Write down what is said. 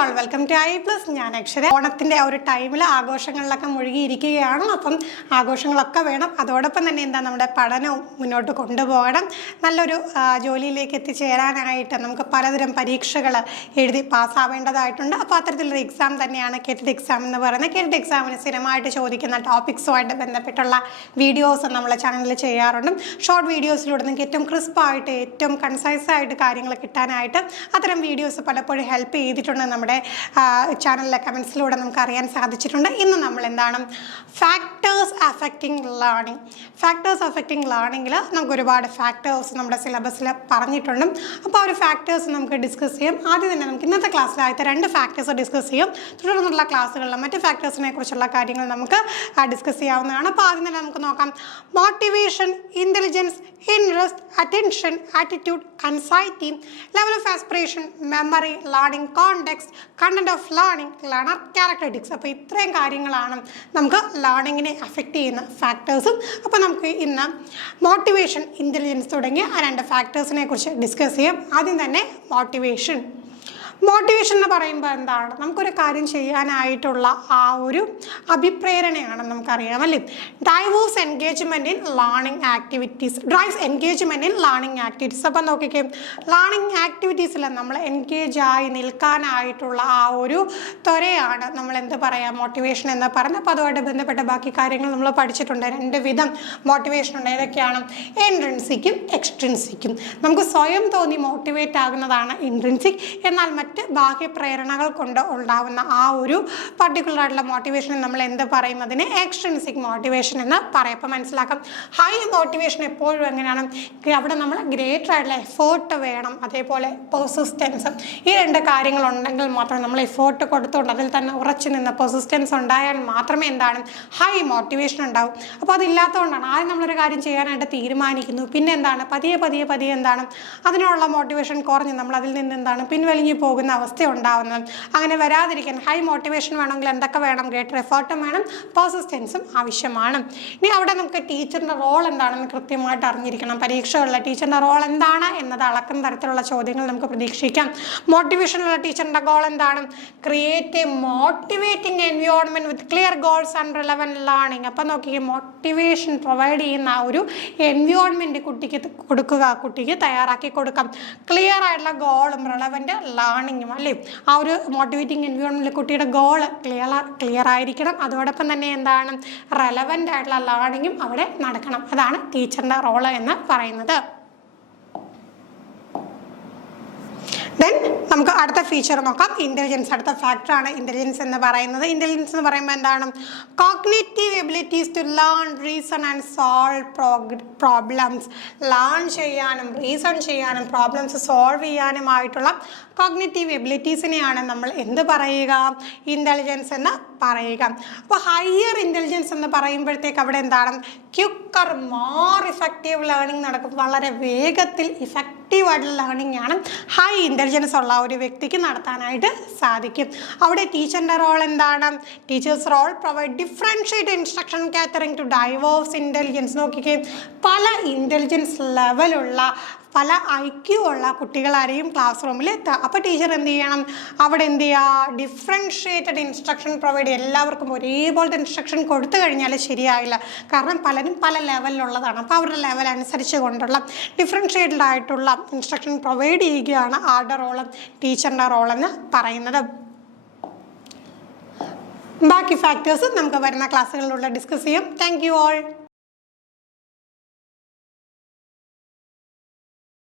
All welcome to I Plus. ഞാൻ അക്ഷര. ഓണത്തിൻ്റെ ആ ഒരു ടൈമിൽ ആഘോഷങ്ങളിലൊക്കെ മുഴുകിയിരിക്കുകയാണ്. അപ്പം ആഘോഷങ്ങളൊക്കെ വേണം. അതോടൊപ്പം തന്നെ നമ്മുടെ പഠനവും മുന്നോട്ട് കൊണ്ടുപോകണം. നല്ലൊരു ജോലിയിലേക്ക് എത്തിച്ചേരാനായിട്ട് നമുക്ക് പലതരം പരീക്ഷകൾ എഴുതി പാസ്സാവേണ്ടതായിട്ടുണ്ട്. അപ്പോൾ അത്തരത്തിലൊരു എക്സാം തന്നെയാണ് കെറ്റഡ് എക്സാം എന്ന് പറയുന്നത്. കെറ്റഡ് എക്സാമിന് സ്ഥിരമായിട്ട് ചോദിക്കുന്ന ടോപ്പിക്സുമായിട്ട് ബന്ധപ്പെട്ടുള്ള വീഡിയോസ് നമ്മളെ ചാനലിൽ ചെയ്യാറുണ്ട്. ഷോർട്ട് വീഡിയോസിലൂടെ നിങ്ങൾക്ക് ഏറ്റവും ക്രിസ്പായിട്ട് ഏറ്റവും കൺസൈസായിട്ട് കാര്യങ്ങൾ കിട്ടാനായിട്ട് അത്തരം വീഡിയോസ് പലപ്പോഴും ഹെൽപ്പ് ചെയ്തിട്ടുണ്ട്. നമ്മുടെ ചാനലിലെ കമൻസിലൂടെ നമുക്ക് അറിയാൻ സാധിച്ചിട്ടുണ്ട്. ഇന്ന് നമ്മൾ എന്താണ് factors affecting learning. Factors affecting ലേണിംഗിൽ നമുക്ക് ഒരുപാട് ഫാക്ടേഴ്സ് നമ്മുടെ സിലബസിൽ പറഞ്ഞിട്ടുണ്ട്. അപ്പോൾ ആ ഒരു ഫാക്ടേഴ്സ് നമുക്ക് ഡിസ്കസ് ചെയ്യാം. ആദ്യം തന്നെ നമുക്ക് ഇന്നത്തെ ക്ലാസ്സിലായിട്ട് 2 ഫാക്ടേഴ്സ് ഡിസ്കസ് ചെയ്യും. തുടർന്നുള്ള ക്ലാസ്സുകളിൽ മറ്റ് ഫാക്ടേഴ്സിനെ കുറിച്ചുള്ള കാര്യങ്ങൾ നമുക്ക് ഡിസ്കസ് ചെയ്യാവുന്നതാണ്. അപ്പോൾ ആദ്യം തന്നെ നമുക്ക് നോക്കാം. Motivation, intelligence, interest, attention, attitude, anxiety, level of aspiration, memory, learning context, content of learning, learner characteristics. അപ്പോൾ ഇത്രയും കാര്യങ്ങളാണ് നമുക്ക് ലേണിങ്ങിനെ അഫക്റ്റ് ചെയ്യുന്ന ഫാക്ടേഴ്സും. അപ്പോൾ നമുക്ക് ഇന്ന് മോട്ടിവേഷൻ, ഇൻ്റലിജൻസ് തുടങ്ങിയ ആ 2 ഫാക്ടേഴ്സിനെ കുറിച്ച് ഡിസ്കസ് ചെയ്യാം. ആദ്യം തന്നെ മോട്ടിവേഷൻ എന്ന് പറയുമ്പോൾ എന്താണ്? നമുക്കൊരു കാര്യം ചെയ്യാനായിട്ടുള്ള ആ ഒരു അഭിപ്രേരണയാണ് നമുക്കറിയാം അല്ലേ. Drives engagement in learning activities. അപ്പം നോക്കിക്കേ, ലേണിംഗ് ആക്ടിവിറ്റീസിൽ നമ്മൾ എൻഗേജ് ആയി നിൽക്കാനായിട്ടുള്ള ആ ഒരു ത്വരയാണ് നമ്മൾ എന്ത് പറയാം, മോട്ടിവേഷൻ എന്ന് പറയുന്നത്. അപ്പോൾ അതുമായിട്ട് ബന്ധപ്പെട്ട ബാക്കി കാര്യങ്ങൾ നമ്മൾ പഠിച്ചിട്ടുണ്ട്. 2 വിധം മോട്ടിവേഷൻ ഉണ്ട്. ഏതൊക്കെയാണ്? ഇൻട്രിൻസിക്കും എക്സ്ട്രിൻസിക്കും. നമുക്ക് സ്വയം തോന്നി മോട്ടിവേറ്റ് ആകുന്നതാണ് ഇൻട്രിൻസിക്. എന്നാൽ മറ്റ് ബാഹ്യ പ്രേരണകൾ കൊണ്ട് ഉണ്ടാവുന്ന ആ ഒരു പർട്ടിക്കുലർ ആയിട്ടുള്ള മോട്ടിവേഷൻ നമ്മൾ എന്ത് പറയും? അതിനെ എക്സ്ട്രിൻസിക് മോട്ടിവേഷൻ എന്ന് പറയും. അപ്പോൾ മനസ്സിലാക്കാം, ഹൈ മോട്ടിവേഷൻ എപ്പോഴും എങ്ങനെയാണ്? അവിടെ നമ്മൾ ഗ്രേറ്റർ ആയിട്ടുള്ള എഫേർട്ട് വേണം, അതേപോലെ പെർസിസ്റ്റൻസ്. ഈ 2 കാര്യങ്ങളുണ്ടെങ്കിൽ മാത്രമേ നമ്മൾ എഫേർട്ട് കൊടുത്തുകൊണ്ട് അതിൽ തന്നെ ഉറച്ചു നിന്ന് പെർസിസ്റ്റൻസ് ഉണ്ടായാൽ മാത്രമേ എന്താണ് ഹൈ മോട്ടിവേഷൻ ഉണ്ടാവും. അപ്പോൾ അതില്ലാത്തതുകൊണ്ടാണ് ആദ്യം നമ്മളൊരു കാര്യം ചെയ്യാനായിട്ട് തീരുമാനിക്കുന്നു, പിന്നെ എന്താണ് പതിയെ എന്താണ് അതിനുള്ള മോട്ടിവേഷൻ കുറഞ്ഞ് നമ്മൾ അതിൽ നിന്ന് എന്താണ് പിൻവലിഞ്ഞു പോകുന്ന അവസ്ഥ ഉണ്ടാവുന്നത്. അങ്ങനെ വരാതിരിക്കാൻ ഹൈ മോട്ടിവേഷൻ വേണമെങ്കിൽ എന്തൊക്കെ വേണം? ഗ്രേറ്റർ എഫേർട്ടും വേണം, പെർസിസ്റ്റൻസും ആവശ്യമാണ്. ഇനി അവിടെ നമുക്ക് ടീച്ചറിൻ്റെ റോൾ എന്താണെന്ന് കൃത്യമായിട്ട് അറിഞ്ഞിരിക്കണം. പരീക്ഷകളിലെ ടീച്ചറിൻ്റെ റോൾ എന്താണ് എന്നത് അളക്കുന്ന തരത്തിലുള്ള ചോദ്യങ്ങൾ നമുക്ക് പ്രതീക്ഷിക്കാം. മോട്ടിവേഷനുള്ള ടീച്ചറിൻ്റെ ഗോൾ എന്താണ്? Create A motivating environment with clear goals and relevant learning. അപ്പം നോക്കി, മോട്ടിവേഷൻ പ്രൊവൈഡ് ചെയ്യുന്ന ആ ഒരു എൻവയോൺമെൻറ്റ് കുട്ടിക്ക് കൊടുക്കുക, കുട്ടിക്ക് തയ്യാറാക്കി കൊടുക്കാം. ക്ലിയർ ആയിട്ടുള്ള ഗോളും റിലവൻറ്റ് ലേണിങ്ങും അല്ലേ. ആ ഒരു മോട്ടിവേറ്റിംഗ് എൻവയോൺമെൻറ്റിൽ കുട്ടിയുടെ ഗോൾ ക്ലിയർ ആയിരിക്കണം. അതോടൊപ്പം തന്നെ എന്താണ് റെലവൻ്റ് ആയിട്ടുള്ള ലേണിങ്ങും അവിടെ നടക്കണം. അതാണ് ടീച്ചറിൻ്റെ റോള് എന്ന് പറയുന്നത്. ദെൻ നമുക്ക് അടുത്ത ഫീച്ചർ നോക്കാം. ഇൻ്റലിജൻസ് അടുത്ത ഫാക്ടറാണ് ഇൻ്റലിജൻസ് എന്ന് പറയുന്നത്. ഇൻ്റലിജൻസ് എന്ന് പറയുമ്പോൾ എന്താണ്? Cognitive abilities to learn, reason and solve problems. Learn ചെയ്യാനും റീസൺ ചെയ്യാനും പ്രോബ്ലംസ് സോൾവ് ചെയ്യാനുമായിട്ടുള്ള കോഗ്നിറ്റീവ് എബിലിറ്റീസിനെയാണ് നമ്മൾ എന്ത് പറയുക? ഇൻ്റലിജൻസ് എന്ന് പറയുക. അപ്പോൾ ഹയർ ഇൻ്റലിജൻസ് എന്ന് പറയുമ്പോഴത്തേക്ക് അവിടെ എന്താണ്? ക്വിക്കർ, മോർ ഇഫക്റ്റീവ് ലേണിംഗ് നടക്കും. വളരെ വേഗത്തിൽ ഇഫക്റ്റീവായിട്ടുള്ള ലേണിംഗ് ആണ് ഹൈ ഇൻ്റലിജൻസ് ഉള്ള ഒരു വ്യക്തിക്ക് നടത്താനായിട്ട് സാധിക്കും. അവിടെ ടീച്ചറിൻ്റെ റോൾ എന്താണ്? Teachers role provide differentiate instruction catering to diverse intelligence. നോക്കിക്കേ, പല ഇൻ്റലിജൻസ് ലെവലുള്ള പല IQ ഉള്ള കുട്ടികളാരെയും ക്ലാസ് റൂമിൽ എത്തുക. അപ്പോൾ ടീച്ചർ എന്ത് ചെയ്യണം? അവിടെ എന്ത് ചെയ്യുക? ഡിഫറൻഷ്യേറ്റഡ് ഇൻസ്ട്രക്ഷൻ പ്രൊവൈഡ് ചെയ്യുക. എല്ലാവർക്കും ഒരേപോലത്തെ ഇൻസ്ട്രക്ഷൻ കൊടുത്തു കഴിഞ്ഞാൽ ശരിയാവില്ല. കാരണം പലരും പല ലെവലിലുള്ളതാണ്. അപ്പോൾ അവരുടെ ലെവൽ അനുസരിച്ച് കൊണ്ടുള്ള ഡിഫറൻഷ്യേറ്റഡ് ആയിട്ടുള്ള ഇൻസ്ട്രക്ഷൻ പ്രൊവൈഡ് ചെയ്യുകയാണ് ആരുടെ റോള്? ടീച്ചറിൻ്റെ റോളെന്ന് പറയുന്നത്. ബാക്കി ഫാക്ടേഴ്സ് നമുക്ക് വരുന്ന ക്ലാസ്സുകളിലൂടെ ഡിസ്കസ് ചെയ്യും. Thank you all.